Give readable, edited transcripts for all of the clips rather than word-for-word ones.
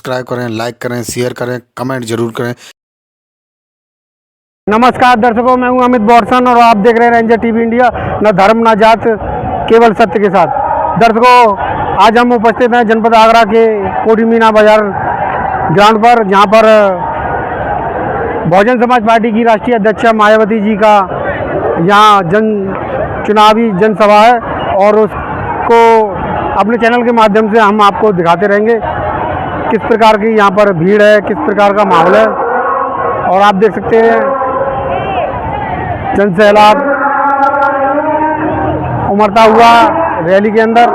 Subscribe करें, like करें, share करें, कमेंट जरूर करें। नमस्कार दर्शकों, मैं हूं अमित बॉर्सन और आप देख रहे हैं रेंजर टीवी इंडिया। न धर्म न जात, केवल सत्य के साथ। दर्शकों, आज हम उपस्थित हैं जनपद आगरा के कोठी मीना बाजार ग्राउंड पर, जहां पर बहुजन समाज पार्टी की राष्ट्रीय अध्यक्षा मायावती जी का यहाँ चुनावी जनसभा है और उसको अपने चैनल के माध्यम से हम आपको दिखाते रहेंगे किस प्रकार की यहाँ पर भीड़ है, किस प्रकार का माहौल है। और आप देख सकते हैं जन सैलाब उमड़ता हुआ रैली के अंदर।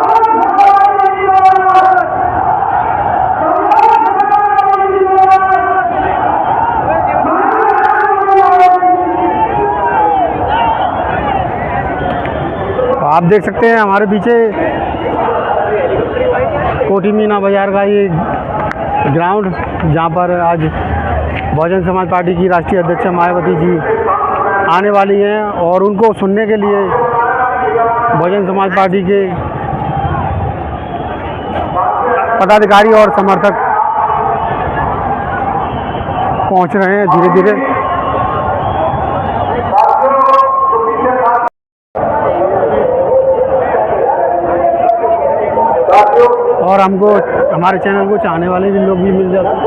आप देख सकते हैं हमारे पीछे कोठी मीना बाजार का ये ग्राउंड, जहां पर आज बहुजन समाज पार्टी की राष्ट्रीय अध्यक्षा मायावती जी आने वाली हैं और उनको सुनने के लिए बहुजन समाज पार्टी के पदाधिकारी और समर्थक पहुंच रहे हैं धीरे धीरे। और हमको हमारे चैनल को चाहने वाले भी लोग भी मिल जाते हैं।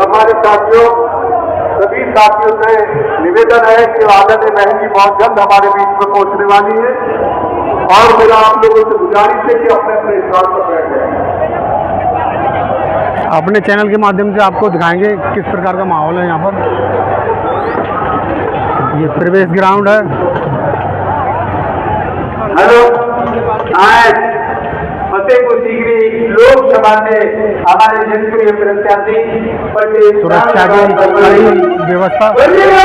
हमारे साथियों, सभी साथियों से निवेदन है कि आदरणीय बहन जी बहुत जल्द हमारे बीच में पहुंचने वाली है और मेरा आप लोगों से गुजारिश है कि अपने अपने स्थान पर बैठ जाए। अपने चैनल के माध्यम से आपको दिखाएंगे किस प्रकार का माहौल है यहाँ पर। ये प्रवेश ग्राउंड है। हेलो, आज फतेहपुर सीकरी लोकसभा से हमारे जनप्रिय प्रत्याशी पंडित सुरक्षा की कड़ी व्यवस्था। बैठ जा।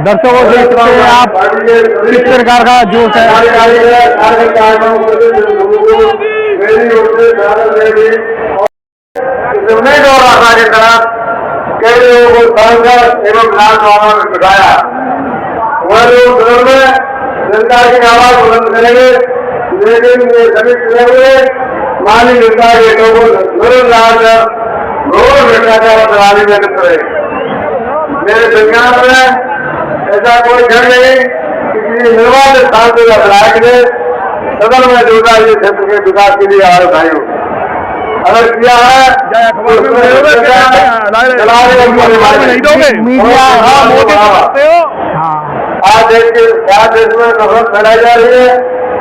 दर्शकों देख सकते हैं आप किस प्रकार का जोश है। नहीं हो रहा था की तरफ कई लोगों को संसद एवं विधानसभा में बिठाया। वह लोग सदन में जनता की आवाज बुलंद करेंगे, लेकिन ये सभी चुने हुए माननीय जनता के लोगों रोज भ्रष्टाचार प्रणाली में लिप्त रहे। मेरे विज्ञान में ऐसा कोई घर नहीं कि किसी निर्वाचित सांसद या विधायक ने सदन में जुड़ा ये क्षेत्र के विकास के लिए आवाज उठाई हो। अगर किया है आज देश में नफरत फैलाई जा रही है,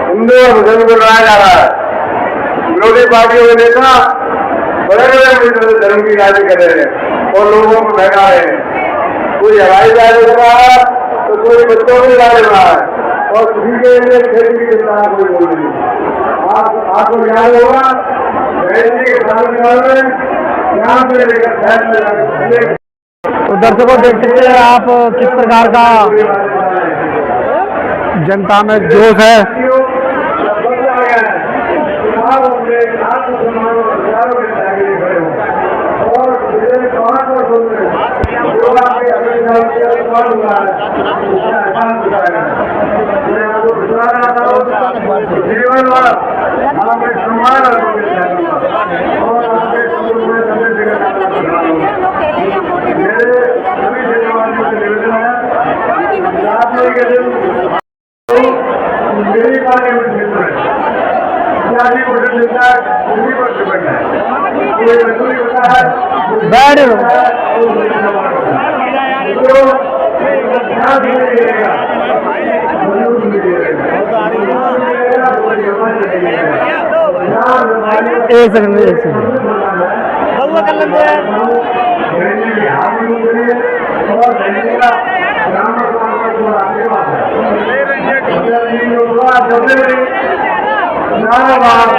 हिंदू और मुस्लिम को लड़ाया जा रहा है। विरोधी पार्टियों के नेता बड़े बड़े धर्म की राजी कर रहे हैं और लोगों को बहका रहे हैं। कोई हवाई जहाज उड़ रहा है तो कोई बच्चों को जा रहा है और किसी के लिए खेती की चिंता कोई बोल नहीं। आपको याद होगा तो दर्शकों देख सकते हैं आप किस प्रकार का जनता में जोश है। बैठ एक सेकंड बहनों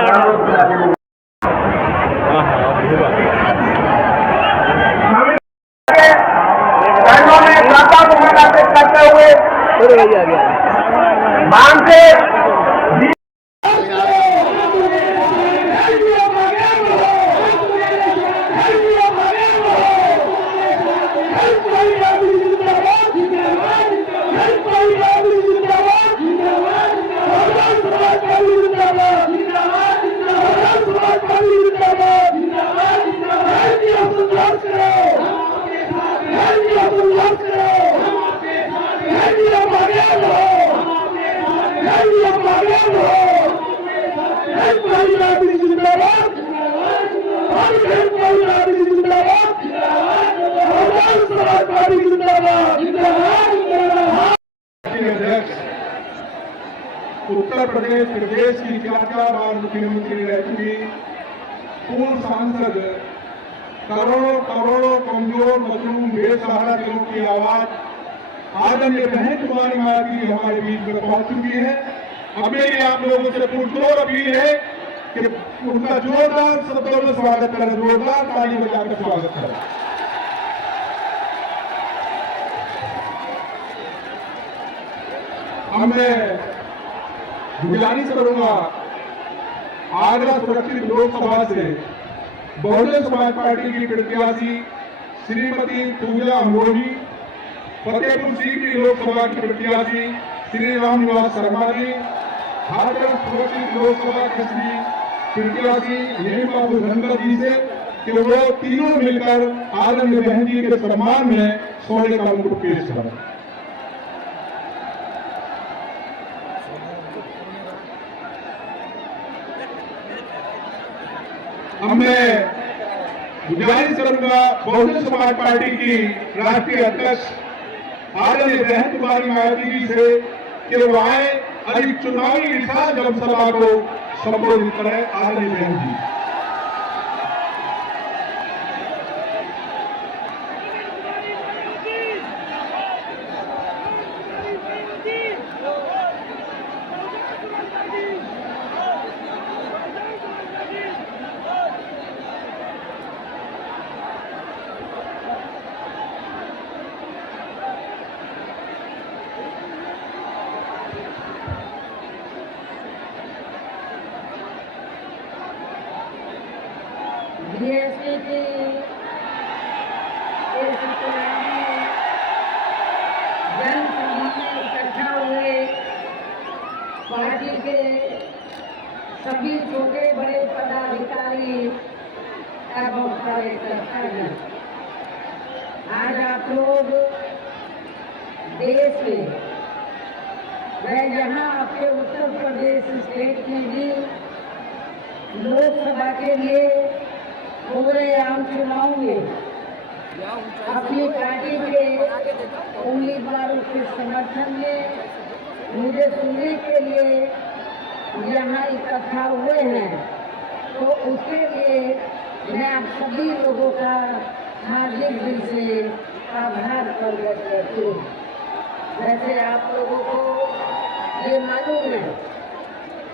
ने जनता को प्रकाशित करते हुए मांग से उत्तर प्रदेश की क्या बार मुख्यमंत्री रह चुकी पूर्व सांसद करोड़ों कमजोर मजलूम बेसहारा दिलों की आवाज आदरणीय बहन कुमारी मायावती हमारे बीच में पहुंच चुकी है। अब मेरी आप लोगों से पुरजोर अपील है कि उनका जोरदार शब्दों में स्वागत करें, जोरदार ताली बजाकर स्वागत करें। अब मैं गुजारिश करूंगा आगरा सुरक्षित लोकसभा से बहुजन समाज पार्टी की प्रत्याशी श्रीमती पूजा अमरोही, फतेहपुर सीकरी लोकसभा की प्रत्याशी श्री राम निवास शर्मा जी, झारखंड सुरक्षित लोकसभा के श्री प्रत्याशी यही बाबू धनगर जी से कि वो तीनों मिलकर आदरणीय बहन जी के सम्मान में सोने का मुकुट पेश करें। अब मैं गुजारिश करूंगा बहुजन समाज पार्टी की राष्ट्रीय अध्यक्ष आदरणीय बहन कुमारी मायावती जी से कि वो आए और एक चुनावी विशाल जनसभा को संबोधित करें। आदरणीय बहन जी। बीएसपी की जनसभा में इकट्ठा हुए पार्टी के सभी छोटे बड़े पदाधिकारी एवं कार्यकर्तागण, आज आप लोग देश में व यहाँ आपके उत्तर प्रदेश स्टेट में भी लोकसभा के लिए हो रहे आम चुनाव में अपनी पार्टी के उम्मीदवारों के समर्थन में मुझे सुनने के लिए यहाँ इकट्ठा हुए हैं, तो उसके लिए मैं आप सभी लोगों का हार्दिक दिल से आभार प्रकट करती हूँ। वैसे आप लोगों को ये मालूम है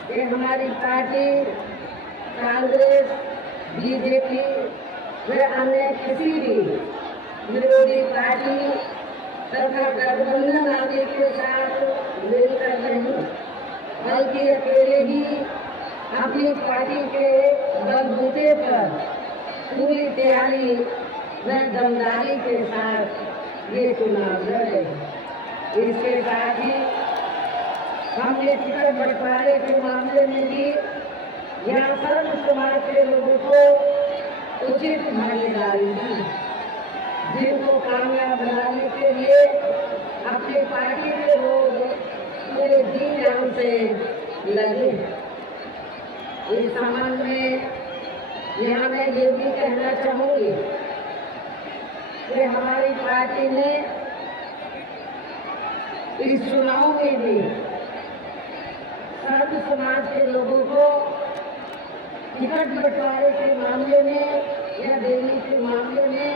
कि हमारी पार्टी कांग्रेस, बीजेपी व अन्य किसी भी विरोधी पार्टी तथा गठबंधन आदि के साथ मिलकर नहीं, बल्कि अकेले ही अपनी पार्टी के बलबूते पर पूरी तैयारी व दमदारी के साथ ये चुनाव लड़े। इसके साथ ही हमने टिकट बंटवारे के मामले में भी यहाँ सर्व समाज के लोगों को उचित भागीदारी दी, जिनको कामयाब बनाने के लिए अपनी पार्टी के लोग पूरे जी जान से लगे। इस संबंध में यहाँ मैं ये भी कहना चाहूँगी कि हमारी पार्टी ने इस चुनाव में भी सर्व समाज के लोगों को टिकट बंटवारे के मामले में या देने के मामले में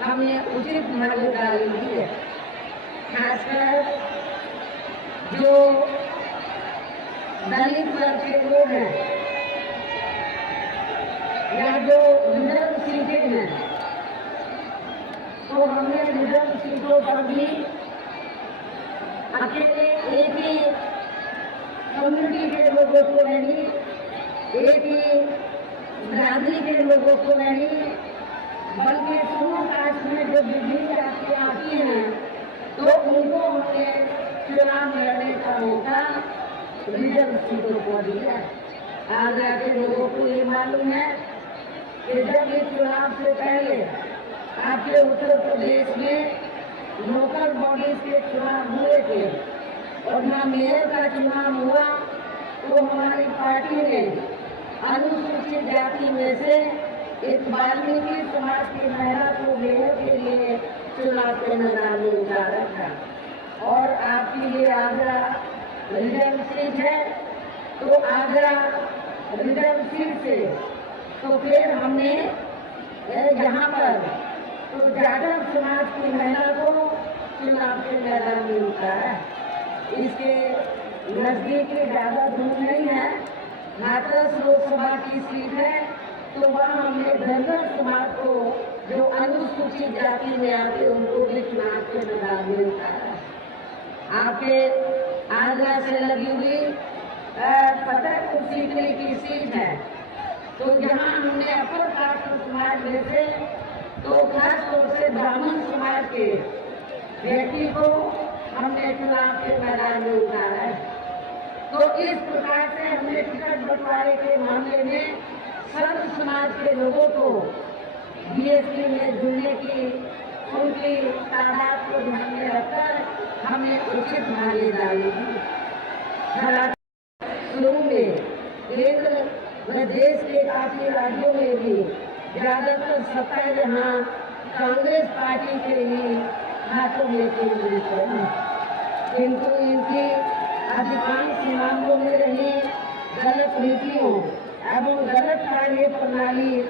हमने उचित भागीदारी दी है। खासकर जो दलित वर्ग के लोग हैं या जो रिजर्व सीटें हैं, तो हमने रिजर्व सीटों पर भी अकेले एक ही कम्युनिटी के लोगों को नहीं, एक ही बिरादरी के लोगों को नहीं, बल्कि शेड्यूल कास्ट में जो विभिन्न जातियाँ आती हैं तो उनको हमने चुनाव लड़ने का मौका रिजर्व सीटों को दिया। आगरा के लोगों को ये मालूम है कि जब इस चुनाव से पहले आपके उत्तर प्रदेश में लोकल बॉडीज के चुनाव हुए थे और ना मेयर का चुनाव हुआ, तो हमारी पार्टी ने अनुसूचित जाति में से एक वाल्मीकि समाज की महिला को मेयर के लिए चुनाव के मैदान में उतारा था। और आपके लिए आगरा रिजर्व सीट है, तो आगरा रिजर्व सीट से तो फिर हमने यहाँ पर तो जाटव समाज की महिला को चुनाव के मैदान में उतारा। इसके नजदीक ज़्यादा दूर नहीं है, हाथरस लोकसभा की सीट है, तो वहाँ हमने धनगर समाज को जो अनुसूचित जाति में आते उनको भी चुनाव के मैदान में उतारा। आपके आगरा से लगी हुई फतेहपुर सीकरी की सीट है, तो यहाँ हमने अपर कास्ट समाज में से तो खास तौर से ब्राह्मण समाज के व्यक्ति को हमने चुनाव के मैदान में उतारा है। तो इस प्रकार से हमने टिकट बंटवारे के मामले में सर्व समाज के लोगों को बीएसपी में जुड़ने की उनकी तादाद को ध्यान में रखकर हमने उचित भागीदारी दी। शुरू में केंद्र व देश के काफी राज्यों में भी ज्यादातर सत्ता यहाँ कांग्रेस पार्टी के ही हाथों में केंद्रित रही, किंतु इनकी अधिकांश मामलों में रही गलत नीतियों एवं गलत कार्य प्रणाली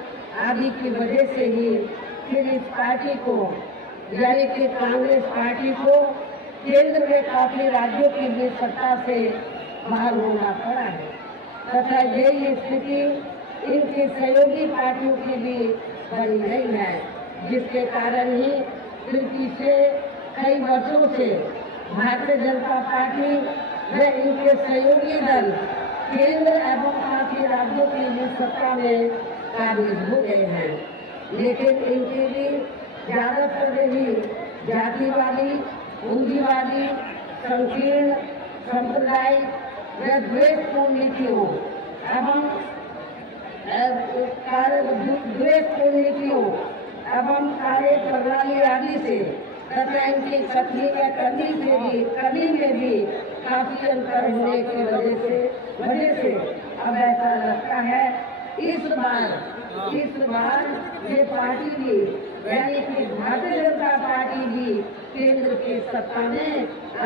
आदि की वजह से ही फिर इस पार्टी को यानी कि कांग्रेस पार्टी को केंद्र में काफी राज्यों की भी सत्ता से बाहर होना पड़ा है तथा यही स्थिति इनकी सहयोगी पार्टियों की भी बनी रही है, जिसके कारण ही फिर पीछे कई वर्षों से भारतीय जनता पार्टी व इनके सहयोगी दल केंद्र एवं काफी राज्यों की भी सत्ता में काबिज हो गए हैं, लेकिन इनकी भी ज्यादातर रही जातिवादी, पूंजीवादी, संकीर्ण, सांप्रदायिक व द्वेषपूर्ण नीतियों एवं कार्य प्रणाली आदि से तथा इनकी कथनीय करनी में भी काफी अंतर होने की वजह से अब ऐसा लगता है इस बार ये पार्टी भी यानी कि भारतीय जनता पार्टी भी केंद्र की सत्ता में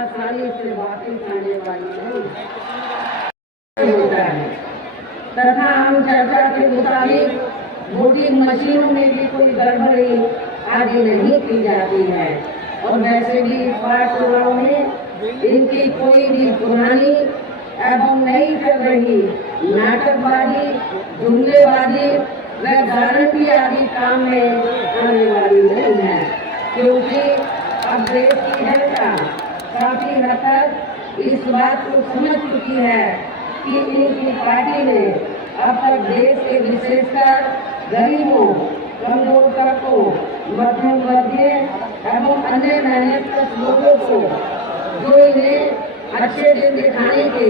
आसानी से वापस आने वाली नहीं होता है तथा हम चर्चा के मुताबिक वोटिंग मशीनों में भी कोई गड़बड़ी आदि नहीं की जाती है और वैसे भी इस बार चुनाव में इनकी कोई भी पुरानी एवं नई चल रही नाटकबाजी, जुमलेबाजी व गारंटी आदि काम में आने वाली नहीं है, क्योंकि अब देश की जनता काफी हद तक इस बात को समझ चुकी है कि इनकी पार्टी ने अब तक देश के विशेषकर गरीबों, कमजोर तबकों, मध्यम वर्गीय एवं अन्य मेहनत लोगों को जो इन्हें अच्छे दिन दिखाने के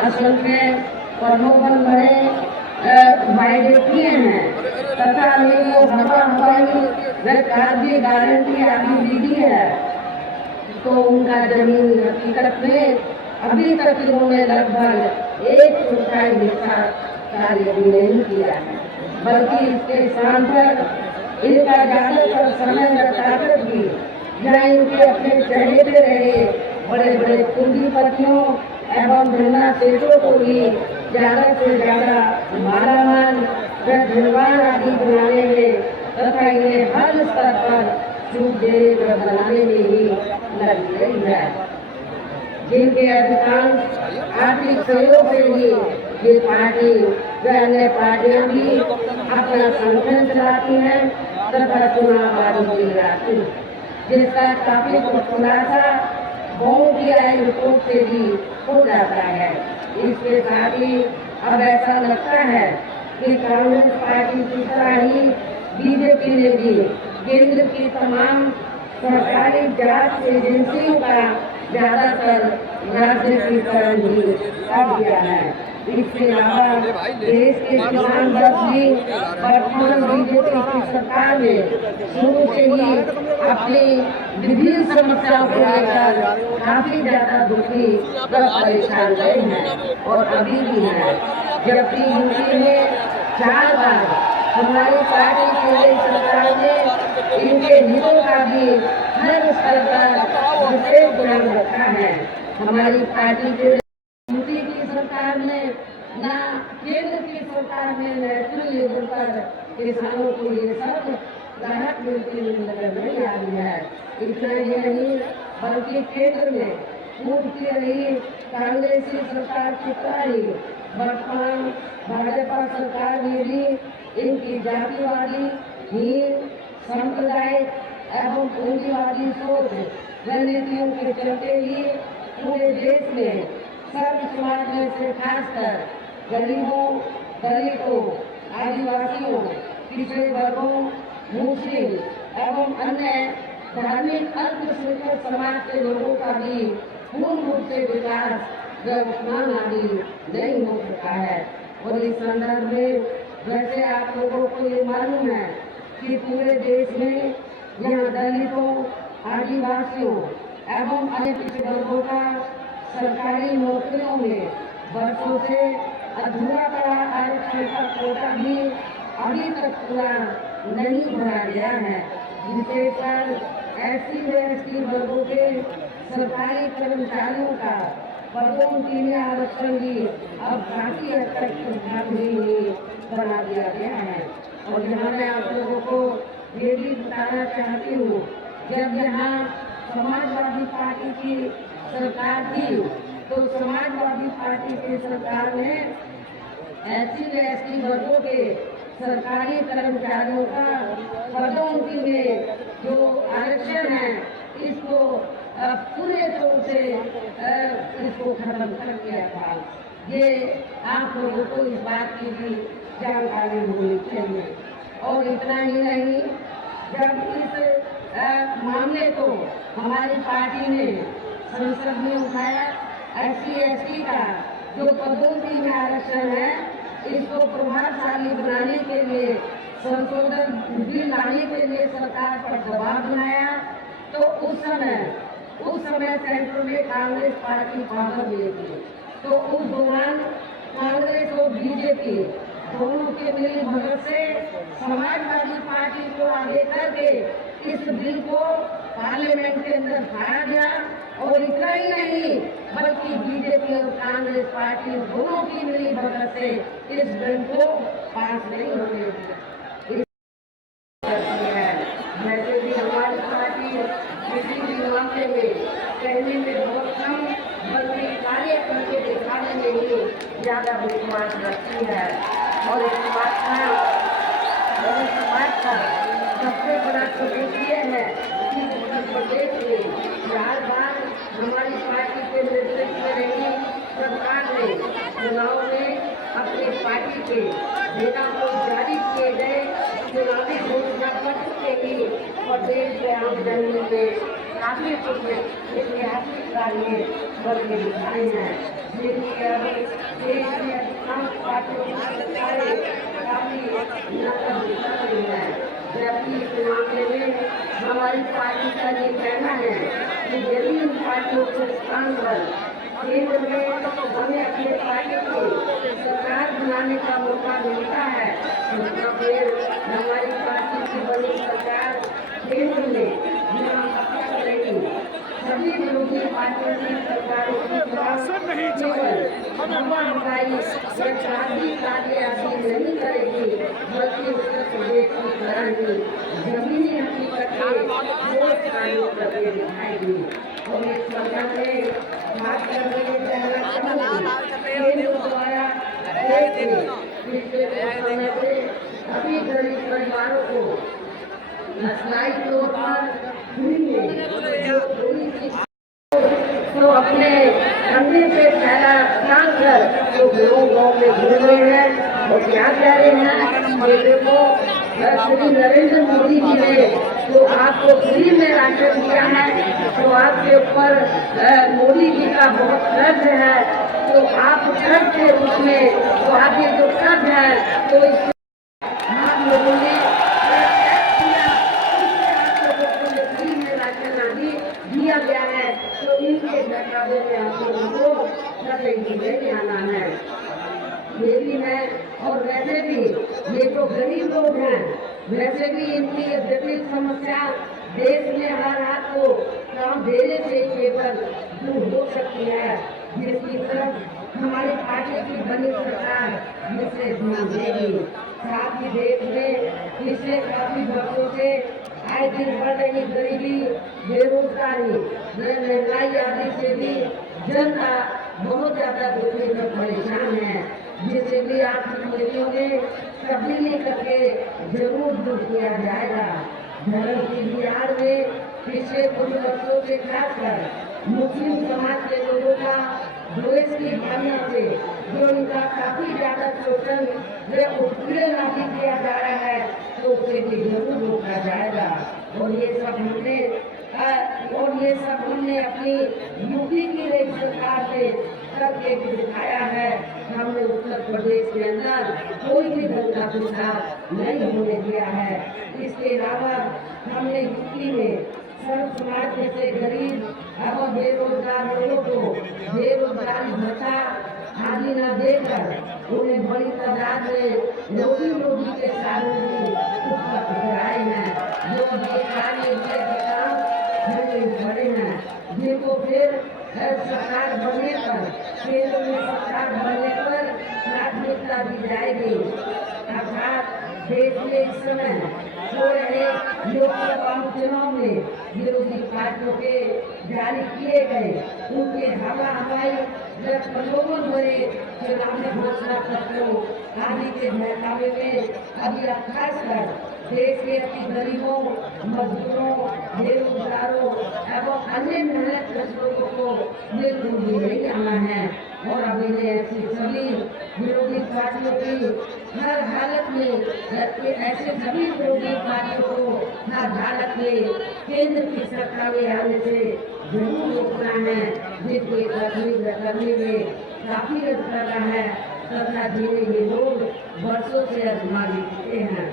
असंख्य प्रलोभन भरे वायदे किए हैं तथा इनको हवाई व खाद्य गारंटी आदि दी है, तो उनका जमीनी हकीकत में अभी तक इन्होंने लगभग 1/4 हिस्सा कार्य भी नहीं किया है, बल्कि इसके स्थान पर इनका ज्यादातर समय व ताकत भी या इनके अपने चहेते रहे बड़े बड़े पूंजीपतियों एवं धन्ना सेठों को भी ज्यादा से ज्यादा मालामाल व धनवान आदि बनाने में तथा इन्हें हर स्तर पर छूट देने व बनाने में ही लगी रही है, जिनके अधिकांश आर्थिक सहयोग से ही ये पार्टी व अन्य पार्टियां भी अपना संगठन चलाती हैं तथा चुनाव आदि कराती हैं, जिसका काफी खुलासा गाँव की आय रिपोर्ट से भी हो जाता है। इसके साथ ही अब ऐसा लगता है कि कांग्रेस पार्टी की तरह ही बीजेपी ने भी केंद्र की तमाम सरकारी जांच एजेंसियों का ज्यादातर राजनीतिकरण भी कर दिया है। इसके अलावा देश के किसान वर्ग भी वर्तमान बीजेपी की सरकार में शुरू से ही अपनी विभिन्न समस्याओं को लेकर काफी ज्यादा दुखी व परेशान रहे हैं और अभी भी हैं। जबकि यूपी में 4 बार हमारी पार्टी की गई सरकार ने इनके हितों का भी हर स्तर पर विशेष ध्यान रखा है। हमारी पार्टी के यूपी की सरकार ने ना केंद्र की सरकार ने नेशनल लेवल पर किसानों को ये सब राहत मिलती हुई नजर नहीं आ रही है। इतना ही नहीं बल्कि केंद्र में टूटती रही कांग्रेसी सरकार की तरह वर्तमान भाजपा सरकार में भी इनकी जातिवादी हीन सांप्रदायिक एवं पूंजीवादी सोच रणनीतियों के चलते ही पूरे देश में सर्व समाज में से खासकर गरीबों, दलितों, आदिवासियों, पिछड़े वर्गों, मुस्लिम एवं अन्य धार्मिक अल्पसंख्यक समाज के लोगों का भी पूर्ण रूप से विकास व उत्थान आदि नहीं हो सका है। और इस संदर्भ में वैसे आप लोगों को ये मालूम है कि पूरे देश में यहाँ दलितों, आदिवासियों एवं अन्य पिछड़े वर्गों का सरकारी नौकरियों में वर्षों से अधूरा पड़ा आरक्षण का कोटा भी अभी तक पूरा नहीं भरा गया है, जिससे पर SC व ST वर्गों के सरकारी कर्मचारियों का पदोन्नति में आरक्षण भी अब काफी हद तक प्रभावी बना दिया गया है। और यहाँ मैं आप लोगों को ये भी बताना चाहती हूँ, जब यहाँ समाजवादी पार्टी की सरकार थी तो समाजवादी पार्टी की सरकार ने SC व ST वर्गों के सरकारी कर्मचारियों का पदोन्नति में जो आरक्षण है इसको पूरे तौर से इसको खत्म कर दिया था। ये आप लोगों को इस बात की भी जानकारी होनी चाहिए। और इतना ही नहीं, जब इस मामले को हमारी पार्टी ने संसद में उठाया, SC ST का जो पदोन्नति में आरक्षण है इसको प्रभावशाली बनाने के लिए संशोधन बिल लाने के लिए सरकार पर दबाव बनाया, तो उस समय सेंटर में कांग्रेस पार्टी पावर में थी। तो उस दौरान कांग्रेस और बीजेपी दोनों के मिली भगत से समाजवादी पार्टी को आगे करके इस बिल को पार्लियामेंट के अंदर लाया गया। और इतना ही नहीं बल्कि बीजेपी और कांग्रेस पार्टी दोनों की मिली भगत से इस बिल को पास नहीं होने दिया। वैसे भी हमारी पार्टी किसी भी मामले में कहने में बहुत कम बल्कि कार्य करके दिखाने में ही ज्यादा विश्वास रखती है। और इस बात का सबसे बड़ा सबूत ये है कि उत्तर प्रदेश में 4 बार हमारी पार्टी के नेतृत्व में रही सरकार ने चुनाव में अपनी पार्टी के नेता को जारी किए गए चुनावी घोषणा पत्र के ही प्रदेश में आमदनी में काफी कुछ ऐतिहासिक कार्य करके दिखाए हैं, जिनके देश में अधिकांश पार्टियों की सरकारें काफी नकद कर रही है। जबकि इस मामले में हमारी पार्टी का ये कहना है कि यदि इन पार्टियों के स्थान पर केंद्र में हमें अपने पार्टी को सरकार बनाने का मौका मिलता है तो फिर हमारी पार्टी की बनी सरकार केंद्र में सभी विरोधी पार्टियों की सरकारों की शादी कार्य आदि नहीं करेगी, बल्कि उत्तर प्रदेश की तरह ही जमीनी हकीकत के कार्यों करके दिखाएगी। और इस वजह से बात करने के केंद्र द्वारा देश में पिछले कुछ समय से सभी गरीब परिवारों को अस्थायी तौर पर फ्री में जो थोड़ी सी तो अपने कंधे पे थैला टांग कर तो गाँव में घूम रहे हैं और क्या कह रहे हैं कि देखो श्री नरेंद्र मोदी जी ने तो आपको फ्री में राशन दिया है, तो आपके ऊपर मोदी जी का बहुत कर्ज है, तो आप कर्ज के रूप में तो आपके जो कर्ज है तो इससे हम लोगों ने फ्री में राशन आदि दिया गया है, तो इनके बहकावे में आप लोगों को नहीं आना है। ये भी है और वैसे भी ये तो गरीब लोग हैं, वैसे भी इनकी जटिल समस्या देश में हर हाथ को काम देने से केवल दूर हो सकती है, जिसकी तरफ हमारी पार्टी की बनी सरकार जिससे ध्यान देगी। साथ ही देश में पिछले काफी वर्षों से आए दिन बढ़ रही गरीबी, बेरोजगारी, महंगाई आदि से भी जनता बहुत ज्यादा दुखी और परेशान है, जिसे भी आर्थिक नीतियों में तब्दीली करके जरूर दूर किया जाएगा। धर्म की बिहार में पिछले कुछ वर्षों से खासकर मुस्लिम समाज के लोगों का द्वेष की भावना से जो इनका काफी ज्यादा शोषण व उत्पीड़न आदि किया जा रहा है, तो उसे भी जरूर रोका जाएगा। और ये सब हमने अपनी यूपी की रही सरकार से करके दिखाया है। हमने उत्तर प्रदेश के अंदर कोई भी धंधा विकास नहीं होने दिया है। इसके अलावा हमने यूपी में सर्व समाज जैसे गरीब एवं बेरोजगार लोगों को बेरोजगारी भत्ता आदि न देकर उन्हें बड़ी तादाद में रोजी के साधन भी उपलब्ध कराए हैं, जो सरकारी काम बड़े हैं, जिनको फिर सरकार बनने पर केंद्र में सरकार बनने पर प्राथमिकता दी जाएगी। अर्थात देश में इस समय हो रहे लोकसभा चुनाव में विरोधी पार्टियों के जारी किए गए उनके हवाई प्रलोभन भरे चुनावी घोषणा पत्रों आदि के बहकावे में अभी खासकर देश के अति गरीबों, मजदूरों, बेरोजगारों एवं अन्य मेहनत लोगों को बिल्कुल भी नहीं आना है। और अभी ऐसी सभी विरोधी पार्टियों की हर हालत में ऐसे सभी विरोधी पार्टियों को हर हालत में केंद्र की सरकार में आने से जरूर रोकना है, जिसके करने में काफी रद्द कर रहा है तथा जिन्हें ये लोग वर्षों से आजमा चुके हैं।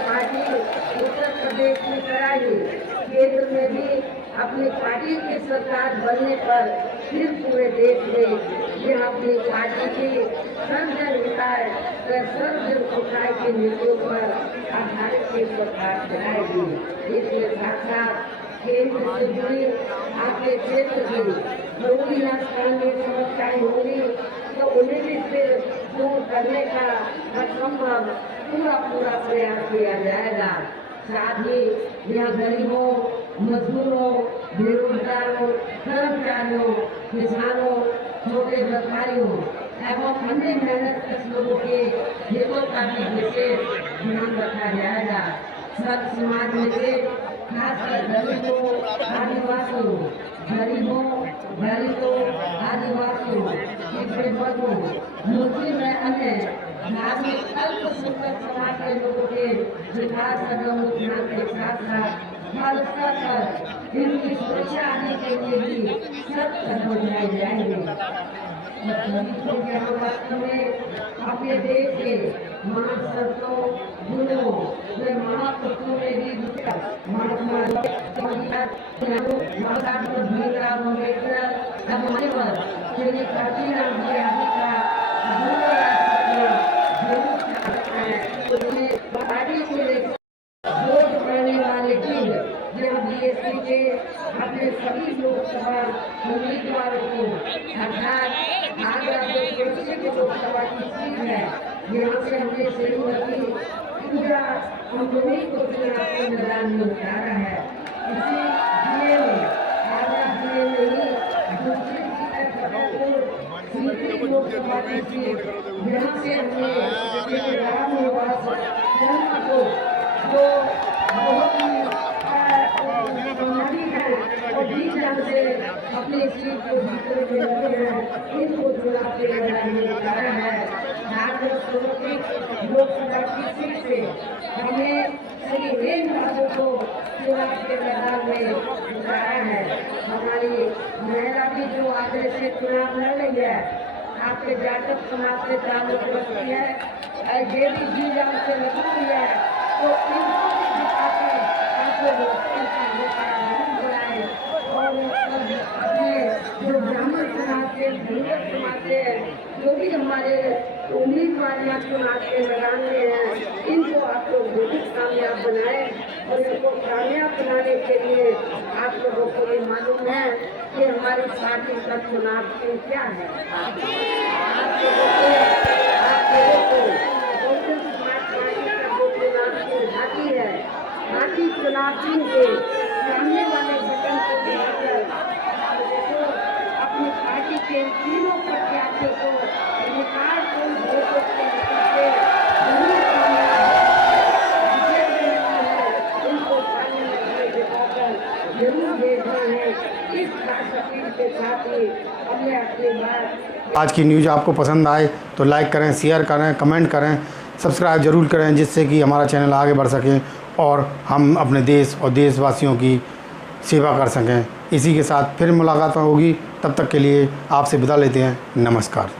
पार्टी उत्तर प्रदेश में कराई, केंद्र में भी अपनी पार्टी की सरकार बनने पर फिर पूरे देश में यह अपनी पार्टी की सर्वजन हिताय व सर्वजन सुखाय की नीतियों पर आधारित की सरकार चलाएगी। इसके साथ साथ केंद्र से जुड़ी आपके क्षेत्र की जरूरी स्थानीय समस्याएं होंगी तो उन्हें भी फिर दूर करने का असंभव पूरा प्रयास किया जाएगा। साथ ही यहाँ गरीबों, मजदूरों, बेरोजगारों, कर्मचारियों, किसानों, छोटे व्यापारियों एवं अन्य मेहनत लोगों के हितों का भी विशेष ध्यान रखा जाएगा। सब समाज में से खासकर गरीबों, आदिवासियों, आदिवासियों, पिछड़े वर्गों, मुस्लिम व अन्य धार्मिक अल्पसंख्यक समाज के लोगों के विकास एवं उत्थान के साथ साथ हर स्तर पर इनकी सुरक्षा आदि के लिए भी सख्त कदम उठाए जाएंगे। वास्तव में अपने देश के महान संतों, गुरुओं व महापुरुषों में भी महात्मा भीमराव अम्बेडकर श्री काशीराम जी आदि का पार्टी को वोट पड़ने वाले दिन जब बीएसपी के अपने सभी लोकसभा उम्मीदवारों को अर्थात आगरा जो लोकसभा की सीट है, यहाँ से हमने श्रीमती पूजा अम्बेडकर को चुनाव के मैदान में उतारा है। इसी जिले में आगरा जिले में ही दूसरी सीट है फतेहपुर सीकरी लोकसभा की सीट, यहाँ से हमने एक राम निवास शर्मा को जो बहुत ही प्रभावी है और जी जान से अपनी सीट को जीतने के लिए इनको चुनाव के मैदान में उतारा है। लोकसभा की सीट से हमें श्री हेम बाबू को चुनाव के मैदान में उतारा है। हमारी महिला भी जो आगे से चुनाव लड़ रही है, आपके जाटक समाज से ताल्लुक रखती है, ये भी जी जान से निकलती है, तो इनको भी दिखाकर आपको लोकतंत्र का मुकाबला बनाए और अपने जो ब्राह्मण समाज से, धनगर समाज से जो भी हमारे उम्मीदवार चुनाव के मैदान में हैं, इनको आप लोग बहुत कामयाब बनाए और इनको कामयाब बनाने के लिए आप लोगों को ये मालूम है कि हमारी पार्टी का चुनाव चिन्ह क्या है। आप लोगों को बहुजन समाज पार्टी का जो चुनाव चिन्ह हाथी है, हाथी चुनाव चिन्ह के सामने वाले बटन को दिखाकर अपनी पार्टी के तीनों प्रत्याशियों को अधिकार पूर्ण वोटों के से जरूर इनको पानी में दिखाकर जरूर भेजना है। इस अपील के साथ ही हमने अपनी बात। आज की न्यूज़ आपको पसंद आए तो लाइक करें, शेयर करें, कमेंट करें, सब्सक्राइब जरूर करें, जिससे कि हमारा चैनल आगे बढ़ सके और हम अपने देश और देशवासियों की सेवा कर सकें। इसी के साथ फिर मुलाकात होगी, तब तक के लिए आपसे विदा लेते हैं। नमस्कार।